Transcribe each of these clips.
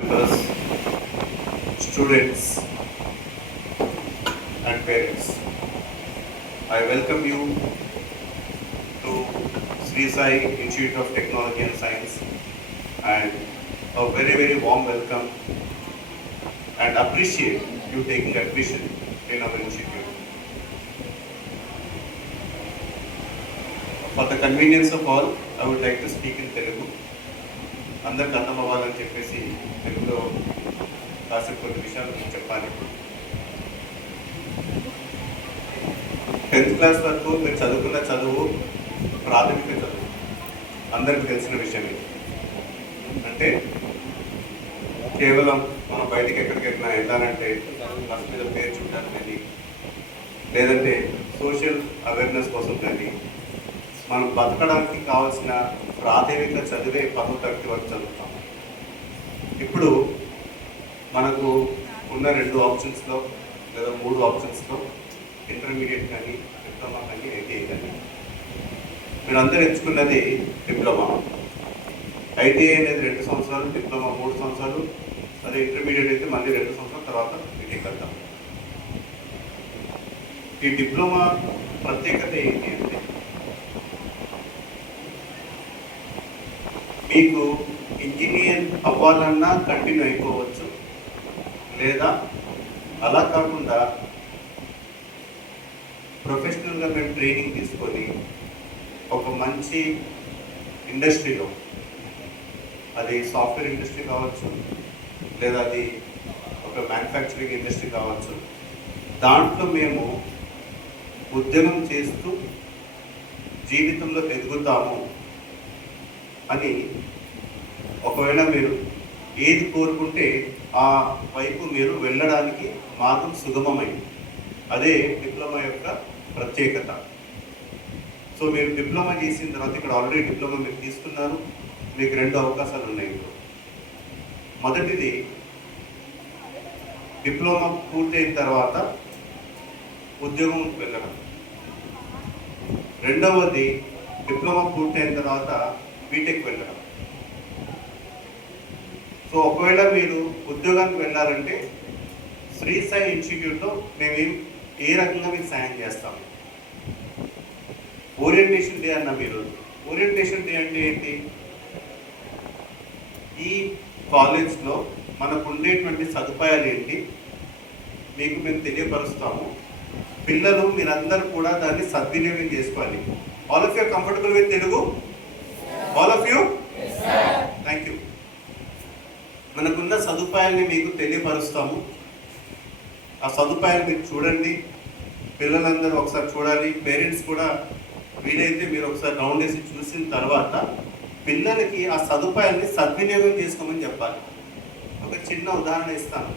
members, students and parents. I welcome you to Sri Sai Institute of Technology and Science and a very warm welcome and appreciate you taking admission in our institute. For the convenience of all, I would like to speak in Telugu. అందరికి అర్థం అవ్వాలని చెప్పేసి తెలుగులో కాసేపు కొన్ని విషయాలు మీకు చెప్పాలి. 10th క్లాస్ వరకు మీరు చదువుకున్న చదువు ప్రాథమిక చదువు అందరికీ తెలిసిన విషయమే. అంటే కేవలం మనం బయటికి ఎక్కడికైనా వెళ్ళాలంటే బస్ మీద పేరు చూడడానికి కానీ లేదంటే సోషల్ అవేర్నెస్ కోసం కానీ మనం బతకడానికి కావాల్సిన ప్రాథమిక చదివే 10వ తరగతి వరకు చదువుతాం. ఇప్పుడు మనకు ఉన్న 2 ఆప్షన్స్లో లేదా 3 ఆప్షన్స్లో ఇంటర్మీడియట్ కానీ డిప్లొమా కానీ ఐటీఐ కానీ మీరు అందరూ ఎంచుకున్నది డిప్లొమా. ఐటీఐ అనేది 2 సంవత్సరాలు, డిప్లొమా 3 సంవత్సరాలు, అదే ఇంటర్మీడియట్ అయితే మళ్ళీ 2 సంవత్సరాల తర్వాత బీటెక్ వెళ్తాం. ఈ డిప్లొమా ప్రత్యేకత ఏంటి అంటే మీకు ఇంజనీర్ అవ్వాలన్నా కంటిన్యూ అయిపోవచ్చు, లేదా అలా కాకుండా ప్రొఫెషనల్గా మేము ట్రైనింగ్ తీసుకొని ఒక మంచి ఇండస్ట్రీలో, అది సాఫ్ట్వేర్ ఇండస్ట్రీ కావచ్చు లేదా అది ఒక మ్యానుఫ్యాక్చరింగ్ ఇండస్ట్రీ కావచ్చు, దాంట్లో మేము ఉద్యోగం చేస్తూ జీవితంలో ఎదుగుతాము అని ఒకవేళ మీరు ఏది కోరుకుంటే ఆ వైపు మీరు వెళ్ళడానికి మార్గం సుగమమైంది. అదే డిప్లొమా యొక్క ప్రత్యేకత. సో మీరు డిప్లొమా చేసిన తర్వాత ఇక్కడ ఆల్రెడీ డిప్లొమా మీరు తీసుకున్నారు, మీకు 2 అవకాశాలు ఉన్నాయి. మొదటిది డిప్లొమా పూర్తయిన తర్వాత ఉద్యోగం వెళ్ళడం. రెండవది డిప్లొమా పూర్తయిన తర్వాత బీటెక్ వెళ్ళడం. సో ఒకవేళ మీరు ఉద్యోగానికి వెళ్ళాలంటే శ్రీ సాయి ఇన్స్టిట్యూట్లో మేము ఏ రకంగా మీకు సాయం చేస్తాము. ఓరియంటేషన్ డే అన్న మీరు ఓరియంటేషన్ డే అంటే ఏంటి? ఈ కాలేజ్లో మనకు ఉండేటువంటి సదుపాయాలు ఏంటి మీకు మేము తెలియపరుస్తాము. పిల్లలు మీరందరూ కూడా దాన్ని సద్వినియోగం చేసుకోవాలి. All of you comfortable with Telugu? All of you? Thank you. మనకున్న సదుపాయాల్ని మీకు తెలియపరుస్తాము. ఆ సదుపాయాలు మీరు చూడండి, పిల్లలందరూ ఒకసారి చూడాలి, పేరెంట్స్ కూడా వీలైతే మీరు ఒకసారి రౌండ్ వేసి చూసిన తర్వాత పిల్లలకి ఆ సదుపాయాల్ని సద్వినియోగం చేసుకోమని చెప్పాలి. ఒక చిన్న ఉదాహరణ ఇస్తాను.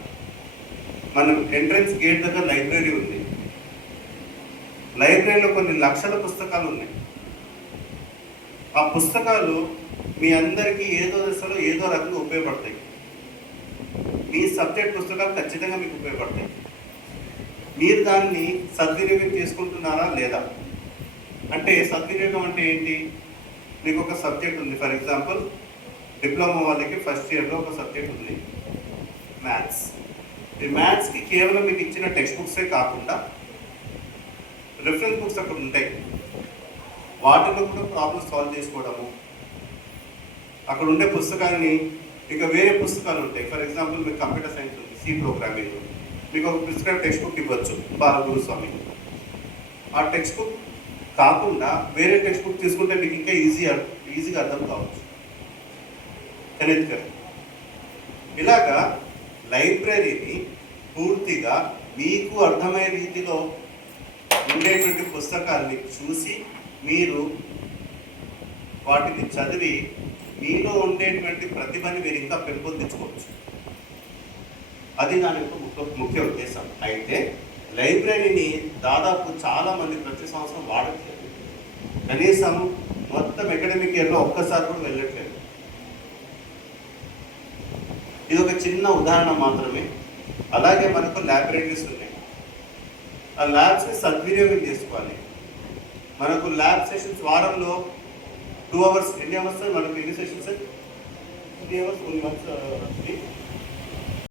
మనం ఎంట్రన్స్ గేట్ దగ్గర లైబ్రరీ ఉంది. లైబ్రరీలో కొన్ని లక్షల పుస్తకాలు ఉన్నాయి. ఆ పుస్తకాలు మీ అందరికీ ఏదో దశలో ఏదో రకంగా ఉపయోగపడతాయి. మీ సబ్జెక్ట్ పుస్తకాలు ఖచ్చితంగా మీకు ఉపయోగపడతాయి. మీరు దాన్ని సద్వినియోగం చేసుకుంటున్నారా లేదా? అంటే సద్వినియోగం అంటే ఏంటి? మీకు ఒక సబ్జెక్ట్ ఉంది, ఫర్ ఎగ్జాంపుల్ డిప్లొమా వాళ్ళకి ఫస్ట్ ఇయర్లో ఒక సబ్జెక్ట్ ఉంది మ్యాథ్స్. ఈ మ్యాథ్స్కి కేవలం మీకు ఇచ్చిన టెక్స్ట్ బుక్సే కాకుండా రిఫరెన్స్ బుక్స్ అక్కడ ఉంటాయి. వాటిలో కూడా ప్రాబ్లమ్స్ సాల్వ్ చేసుకోవడము, అక్కడ ఉండే పుస్తకాన్ని ఇక వేరే పుస్తకాలు ఉంటాయి. ఫర్ ఎగ్జాంపుల్ మీకు కంప్యూటర్ సైన్స్ ఉంది, సి ప్రోగ్రామింగ్, మీకు ఒక ప్రిస్క్రైబ్ టెక్స్ట్ బుక్ ఇవ్వచ్చు బాలగురుస్వామి. ఆ టెక్స్ట్ బుక్ కాకుండా వేరే టెక్స్ట్ బుక్ తీసుకుంటే మీకు ఇంకా ఈజీగా అర్థం కావచ్చు. కనెక్ట్ ఇలాగా లైబ్రరీని పూర్తిగా మీకు అర్థమయ్యే రీతిలో ఉండేటువంటి పుస్తకాల్ని చూసి మీరు వాటిని చదివి మీలో ఉండేటువంటి ప్రతిభని మీరు ఇంకా పెంపొందించుకోవచ్చు. అది దాని యొక్క ముఖ్య ఉద్దేశం. అయితే లైబ్రరీని దాదాపు చాలామంది ప్రతి సంవత్సరం వాడట్లేదు. కనీసం మొత్తం అకాడమిక్ ఇయర్లో ఒక్కసారి కూడా వెళ్ళట్లేదు. ఇది ఒక చిన్న ఉదాహరణ మాత్రమే. అలాగే మనకు ల్యాబొరేటరీస్ ఉన్నాయి. ఆ ల్యాబ్స్ని సద్వినియోగం చేసుకోవాలి. మనకు ల్యాబ్ సెషన్స్ వారంలో 2 hours, ఎన్ని అవర్స్ మనకు ఎన్ని సెషన్స్? 3 hours, 1 month.